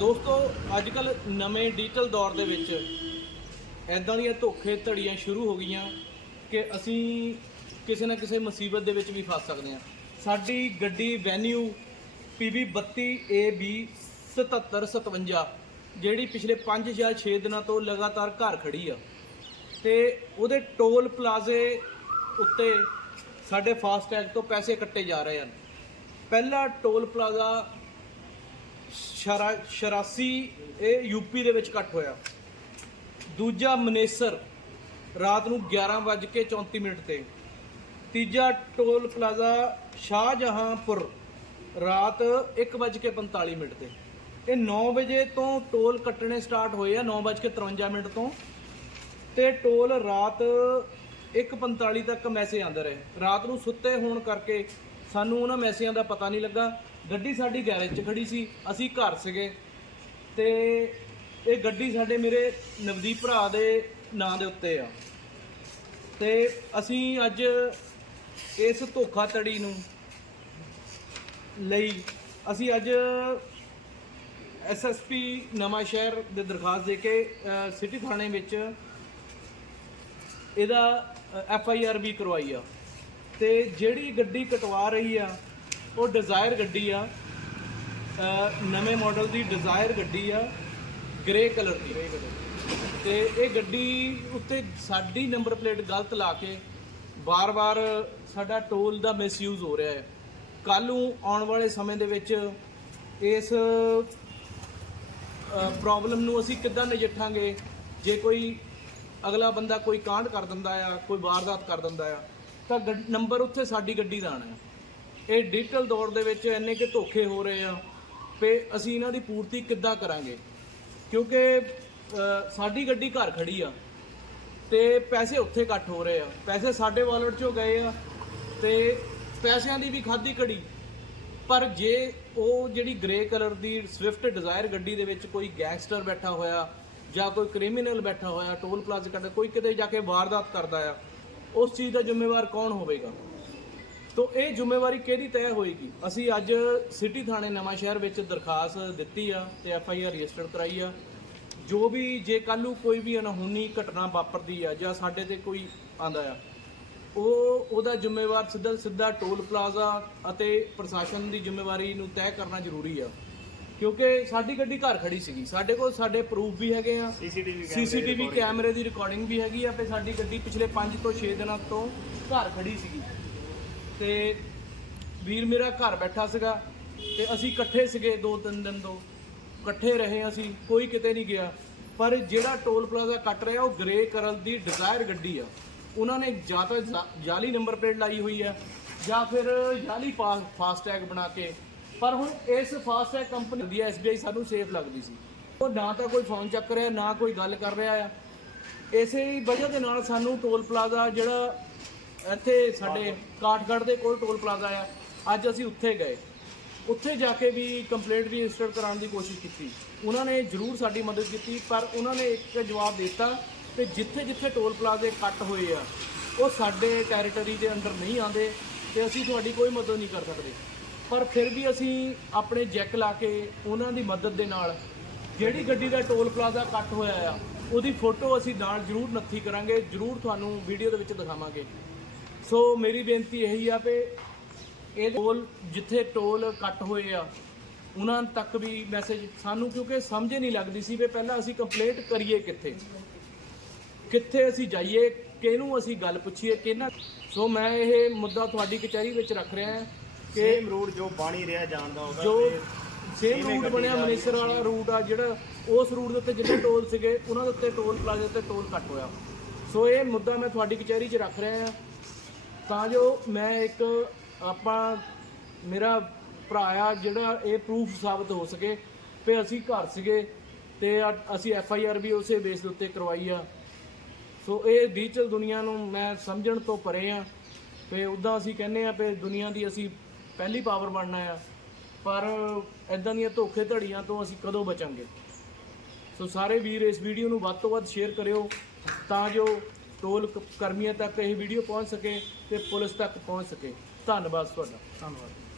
ਦੋਸਤੋ ਅੱਜ ਕੱਲ ਨਵੇਂ ਡਿਜੀਟਲ ਦੌਰ ਦੇ ਵਿੱਚ ਐਦਾਂ ਦੀਆਂ ਧੋਖੇ ਧੜੀਆਂ ਸ਼ੁਰੂ ਹੋ ਗਈਆਂ ਕਿ ਅਸੀਂ ਕਿਸੇ ਨਾ ਕਿਸੇ ਮੁਸੀਬਤ ਦੇ ਵਿੱਚ ਵੀ ਫਸ ਸਕਦੇ ਹਾਂ। ਸਾਡੀ ਗੱਡੀ ਵੈਨਿਊ PB 32AB 7757 ਜਿਹੜੀ ਪਿਛਲੇ 5 ਜਾਂ 6 ਦਿਨਾਂ ਤੋਂ ਲਗਾਤਾਰ ਘਰ ਖੜੀ ਆ। ਤੇ ਉਹਦੇ ਟੋਲ ਪਲਾਜ਼ੇ ਉੱਤੇ ਸਾਡੇ ਫਾਸਟੈਗ ਤੋਂ ਪੈਸੇ ਕੱਟੇ ਜਾ ਰਹੇ ਹਨ। ਪਹਿਲਾ ਟੋਲ ਪਲਾਜ਼ਾ ਸ਼ਰਾ- 86 ਇਹ ਯੂਪੀ ਦੇ ਵਿੱਚ ਕੱਟ ਹੋਇਆ। ਦੂਜਾ ਮਨੇਸਰ ਰਾਤ ਨੂੰ 11:34 ਮਿੰਟ ਤੇ। ਤੀਜਾ ਟੋਲ ਪਲਾਜ਼ਾ ਸ਼ਾਹਜਹਾਂਪੁਰ ਰਾਤ 1:45 ਮਿੰਟ ਤੇ। ਇਹ 9 ਵਜੇ ਤੋਂ ਟੋਲ ਕੱਟਣੇ ਸਟਾਰਟ ਹੋਏ ਆ 9:53 ਮਿੰਟ ਤੋਂ। ਤੇ ਟੋਲ ਰਾਤ 1:45 ਤੱਕ ਮੈਸੇਜ ਆਉਂਦੇ ਰਹੇ। ਰਾਤ ਨੂੰ ਸੁੱਤੇ ਹੋਣ ਕਰਕੇ ਸਾਨੂੰ ਉਹਨਾਂ ਮੈਸੇਜਾਂ ਦਾ ਪਤਾ ਨਹੀਂ ਲੱਗਾ। ਗੱਡੀ ਸਾਡੀ ਗੈਰੇਜ 'ਚ ਖੜੀ ਸੀ। ਅਸੀਂ ਘਰ ਸੀਗੇ। ਤੇ ਇਹ ਗੱਡੀ ਸਾਡੇ ਮੇਰੇ ਨਵਦੀਪ ਭਰਾ ਦੇ ਨਾਂ ਦੇ ਉੱਤੇ ਆ। ਤੇ ਅਸੀਂ ਅੱਜ ਇਸ ਧੋਖਾਧੜੀ ਨੂੰ ਲਈ ਅਸੀਂ ਅੱਜ ਐਸਐਸਪੀ ਨਵਾਂ ਸ਼ਹਿਰ ਦੇ ਦਰਖਾਸਤ ਦੇ ਕੇ ਸਿਟੀ ਥਾਣੇ ਵਿੱਚ ਇਹਦਾ ਐਫ ਆਈ ਆਰ ਵੀ ਕਰਵਾਈ ਆ। ਤੇ ਜਿਹੜੀ ਗੱਡੀ ਕਟਵਾ ਰਹੀ ਆ ਉਹ ਡਿਜ਼ਾਇਰ ਗੱਡੀ ਆ। ਅ, ਨਵੇਂ ਮਾਡਲ ਦੀ ਡਿਜ਼ਾਇਰ ਗੱਡੀ ਆ ਗ੍ਰੇ ਕਲਰ ਦੀ। ਤੇ ਇਹ ਗੱਡੀ ਉੱਤੇ ਸਾਡੀ ਨੰਬਰ ਪਲੇਟ ਗਲਤ ਲਾ ਕੇ ਵਾਰ-ਵਾਰ ਸਾਡਾ ਟੋਲ ਦਾ ਮਿਸਯੂਜ਼ ਹੋ ਰਿਹਾ ਹੈ। ਕੱਲ ਨੂੰ ਆਉਣ ਵਾਲੇ ਸਮੇਂ ਦੇ ਵਿੱਚ ਇਸ ਪ੍ਰੋਬਲਮ ਨੂੰ ਅਸੀਂ ਕਿੱਦਾਂ ਨਜਿੱਠਾਂਗੇ? ਜੇ ਕੋਈ ਅਗਲਾ ਬੰਦਾ ਕੋਈ ਕਾਂਡ ਕਰ ਦਿੰਦਾ ਆ ਕੋਈ ਵਾਰਦਾਤ ਕਰ ਦਿੰਦਾ ਆ ਤਾਂ ਗੱਡ- ਨੰਬਰ ਉੱਥੇ ਸਾਡੀ ਗੱਡੀ ਦਾ ਆਣਾ ਹੈ। ਇਹ ਡਿਜੀਟਲ ਦੌਰ ਦੇ ਵਿੱਚ ਇੰਨੇ ਕਿ ਧੋਖੇ ਹੋ ਰਹੇ ਆ ਤੇ ਅਸੀਂ ਇਹਨਾਂ ਦੀ ਪੂਰਤੀ ਕਿੱਦਾਂ ਕਰਾਂਗੇ? ਕਿਉਂਕਿ ਸਾਡੀ ਗੱਡੀ ਘਰ ਖੜੀ ਆ ਤੇ ਪੈਸੇ ਉੱਥੇ ਕੱਟ ਹੋ ਰਹੇ ਆ। ਪੈਸੇ ਸਾਡੇ ਵਾਲਟ ਚੋਂ ਗਏ ਆ ਤੇ ਪੈਸਿਆਂ ਦੀ ਵੀ ਖਾਦੀ ਕੜੀ। ਪਰ ਜੇ ਉਹ ਜਿਹੜੀ ਗ੍ਰੇ ਕਲਰ ਦੀ ਸਵਿਫਟ ਡਿਜ਼ਾਇਰ ਗੱਡੀ ਦੇ ਵਿੱਚ ਕੋਈ ਗੈਂਗਸਟਰ ਬੈਠਾ ਹੋਇਆ ਜਾਂ ਕੋਈ ਕ੍ਰਿਮੀਨਲ ਬੈਠਾ ਹੋਇਆ ਟੋਲ ਪਲਾਜ਼ਾ ਕਰਦਾ ਕੋਈ ਕਿਤੇ ਜਾ ਕੇ ਵਾਰਦਾਤ ਕਰਦਾ ਆ ਉਸ ਚੀਜ਼ ਦਾ ਜ਼ਿੰਮੇਵਾਰ ਕੌਣ ਹੋਵੇਗਾ? ਤੋ ਇਹ ਜ਼ਿੰਮੇਵਾਰੀ ਕਿਹਦੀ ਤੈਅ ਹੋਏਗੀ? ਅਸੀਂ ਅੱਜ ਸਿਟੀ ਥਾਣੇ ਨਵਾਂ ਸ਼ਹਿਰ ਵਿੱਚ ਦਰਖਾਸਤ ਦਿੱਤੀ ਆ ਤੇ ਐਫ ਆਈ ਆਰ ਰਜਿਸਟਰ ਕਰਾਈ ਆ। ਜੋ ਵੀ ਜੇ ਕੱਲ੍ਹ ਨੂੰ ਕੋਈ ਵੀ ਅਨਹੋਣੀ ਘਟਨਾ ਵਾਪਰਦੀ ਆ ਜਾਂ ਸਾਡੇ ਤੇ ਕੋਈ ਆਂਦਾ ਆ, ਉਹ ਉਹਦਾ ਜ਼ਿੰਮੇਵਾਰ ਸਿੱਧਾ ਸਿੱਧਾ ਟੋਲ ਪਲਾਜ਼ਾ ਅਤੇ ਪ੍ਰਸ਼ਾਸਨ ਦੀ ਜ਼ਿੰਮੇਵਾਰੀ ਨੂੰ ਤੈਅ ਕਰਨਾ ਜ਼ਰੂਰੀ ਆ। ਕਿਉਂਕਿ ਸਾਡੀ ਗੱਡੀ ਘਰ ਖੜੀ ਸੀਗੀ। ਸਾਡੇ ਕੋਲ ਸਾਡੇ ਪ੍ਰੂਫ ਵੀ ਹੈਗੇ ਆ। ਸੀਸੀਟੀਵੀ ਸੀਸੀਟੀਵੀ ਕੈਮਰੇ ਦੀ ਰਿਕਾਰਡਿੰਗ ਵੀ ਹੈਗੀ ਆ ਤੇ ਸਾਡੀ ਗੱਡੀ ਪਿਛਲੇ 5 ਤੋਂ 6 ਦਿਨਾਂ ਤੋਂ ਘਰ ਖੜੀ ਸੀਗੀ। ਤੇ ਵੀਰ ਮੇਰਾ ਘਰ ਬੈਠਾ ਸੀਗਾ ਤੇ ਅਸੀਂ ਇਕੱਠੇ ਸੀਗੇ ਦੋ ਤਿੰਨ ਦਿਨ ਤੋਂ। ਇਕੱਠੇ ਰਹੇ ਅਸੀਂ ਕੋਈ ਕਿਤੇ ਨਹੀਂ ਗਿਆ। ਪਰ ਜਿਹੜਾ ਟੋਲ ਪਲਾਜ਼ਾ ਕੱਟ ਰਿਹਾ ਉਹ ਗ੍ਰੇ ਕਲਰ ਦੀ ਡਿਜ਼ਾਇਰ ਗੱਡੀ ਆ। ਉਹਨਾਂ ਨੇ ਜਾਂ ਤਾਂ ਜਾਲੀ ਨੰਬਰ ਪਲੇਟ ਲਾਈ ਹੋਈ ਆ ਜਾਂ ਫਿਰ ਜਾਲੀ ਫਾਸਟੈਗ ਬਣਾ ਕੇ ਪਰ ਹੁਣ ਇਸ ਫਾਸਟੈਗ ਕੰਪਨੀ ਦੀ ਐਸਬੀਆਈ ਸਾਨੂੰ ਸੇਫ ਲੱਗਦੀ ਸੀ। ਉਹ ਨਾ ਤਾਂ ਕੋਈ ਫੋਨ ਚੱਕ ਰਿਹਾ, ਨਾ ਕੋਈ ਗੱਲ ਕਰ ਰਿਹਾ ਆ। ਇਸੇ ਵਜ੍ਹਾ ਦੇ ਨਾਲ ਸਾਨੂੰ ਟੋਲ ਪਲਾਜ਼ਾ ਜਿਹੜਾ ਇੱਥੇ ਸਾਡੇ ਕਾਠਗੜ੍ਹ ਦੇ ਕੋਲ ਟੋਲ ਪਲਾਜ਼ਾ ਆ, ਅੱਜ ਅਸੀਂ ਉੱਥੇ ਗਏ। ਉੱਥੇ ਜਾ ਕੇ ਵੀ ਕੰਪਲੇਂਟ ਰਜਿਸਟਰ ਕਰਾਉਣ ਦੀ ਕੋਸ਼ਿਸ਼ ਕੀਤੀ। ਉਹਨਾਂ ਨੇ ਜ਼ਰੂਰ ਸਾਡੀ ਮਦਦ ਕੀਤੀ, ਪਰ ਉਹਨਾਂ ਨੇ ਇੱਕ ਜਵਾਬ ਦਿੱਤਾ ਤੇ ਜਿੱਥੇ ਜਿੱਥੇ ਟੋਲ ਪਲਾਜ਼ੇ ਕੱਟ ਹੋਏ ਆ, ਉਹ ਸਾਡੇ ਟੈਰੀਟਰੀ ਦੇ ਅੰਡਰ ਨਹੀਂ ਆਉਂਦੇ ਤੇ ਅਸੀਂ ਤੁਹਾਡੀ ਕੋਈ ਮਦਦ ਨਹੀਂ ਕਰ ਸਕਦੇ। ਪਰ ਫਿਰ ਵੀ ਅਸੀਂ ਆਪਣੇ ਜੈਕ ਲਾ ਕੇ ਉਹਨਾਂ ਦੀ ਮਦਦ ਦੇ ਨਾਲ ਜਿਹੜੀ ਗੱਡੀ ਦਾ ਟੋਲ ਪਲਾਜ਼ਾ ਕੱਟ ਹੋਇਆ ਆ, ਉਹਦੀ ਫੋਟੋ ਅਸੀਂ ਨਾਲ ਜ਼ਰੂਰ ਨੱਥੀ ਕਰਾਂਗੇ, ਜ਼ਰੂਰ ਤੁਹਾਨੂੰ ਵੀਡੀਓ ਦੇ ਵਿੱਚ ਦਿਖਾਵਾਂਗੇ। ਸੋ ਮੇਰੀ ਬੇਨਤੀ ਇਹੀ ਆ ਕਿ ਇਹ ਟੋਲ ਜਿੱਥੇ ਟੋਲ ਕੱਟ ਹੋਏ ਆ, ਉਹਨਾਂ ਤੱਕ ਵੀ ਮੈਸੇਜ ਸਾਨੂੰ ਕਿਉਂਕਿ ਸਮਝ ਹੀ ਨਹੀਂ ਲੱਗਦੀ ਸੀ ਵੀ ਪਹਿਲਾਂ ਅਸੀਂ ਕੰਪਲੇਂਟ ਕਰੀਏ ਕਿੱਥੇ। ਕਿੱਥੇ ਅਸੀਂ ਜਾਈਏ, ਕਿਹਨੂੰ ਅਸੀਂ ਗੱਲ ਪੁੱਛੀਏ, ਕਿਹਨਾਂ ਸੋ ਮੈਂ ਇਹ ਮੁੱਦਾ ਤੁਹਾਡੀ ਕਚਹਿਰੀ ਵਿੱਚ ਰੱਖ ਰਿਹਾ ਹਾਂ। ਕਿ ਸੇਮ ਰੋਡ ਜੋ ਬਾਣੀ ਰਿਹਾ ਜਾਂਦਾ ਹੋਗਾ ਜੋ ਸੇਮ ਰੂਟ ਬਣਿਆ ਮਨੇਸਰ ਵਾਲਾ ਰੂਟ ਆ ਜਿਹੜਾ ਉਸ ਰੂਟ ਦੇ ਉੱਤੇ ਜਿੰਨੇ ਟੋਲ ਸੀਗੇ ਉਹਨਾਂ ਦੇ ਉੱਤੇ ਟੋਲ ਪਲਾਜ਼ੇ ਤੇ ਟੋਲ ਕੱਟ ਹੋਇਆ। ਸੋ ਇਹ ਮੁੱਦਾ ਮੈਂ ਤੁਹਾਡੀ ਕਚਹਿਰੀ 'ਚ ਰੱਖ ਰਿਹਾ ਹਾਂ। ਤਾਂ ਜੋ ਮੈਂ ਇੱਕ ਆਪਾਂ ਮੇਰਾ ਭਰਾ ਆ ਜਿਹੜਾ ਇਹ ਪ੍ਰੂਫ ਸਾਬਤ ਹੋ ਸਕੇ ਕਿ ਅਸੀਂ ਘਰ ਸੀਗੇ ਤੇ ਅੱਜ ਅਸੀਂ ਐਫ ਆਈ ਆਰ ਵੀ ਉਸੇ ਬੇਸ ਦੇ ਉੱਤੇ ਕਰਵਾਈ ਆ। ਸੋ ਇਹ ਡਿਜੀਟਲ ਦੁਨੀਆ ਨੂੰ ਮੈਂ ਸਮਝਣ ਤੋਂ ਪਰੇ ਆ। ਤੇ ਉਦਾਂ ਅਸੀਂ ਕਹਿੰਦੇ ਆ ਕਿ ਦੁਨੀਆ ਦੀ ਅਸੀਂ ਪਹਿਲੀ ਪਾਵਰ ਬਣਨਾ ਆ। ਪਰ ਐਦਾਂ ਦੀਆਂ ਧੋਖੇ ਧੜੀਆਂ ਤੋਂ ਅਸੀਂ ਕਦੋਂ ਬਚਾਂਗੇ? ਸੋ ਸਾਰੇ ਵੀਰ ਇਸ ਵੀਡੀਓ ਨੂੰ ਵੱਧ ਤੋਂ ਵੱਧ ਸ਼ੇਅਰ ਕਰਿਓ ਤਾਂ ਜੋ ਟੋਲ ਕ- ਕਰਮੀਆਂ ਤੱਕ ਇਹ ਵੀਡੀਓ ਪਹੁੰਚ ਸਕੇ ਤੇ ਪੁਲਿਸ ਤੱਕ ਪਹੁੰਚ ਸਕੇ। ਧੰਨਵਾਦ ਤੁਹਾਡਾ। ਧੰਨਵਾਦ।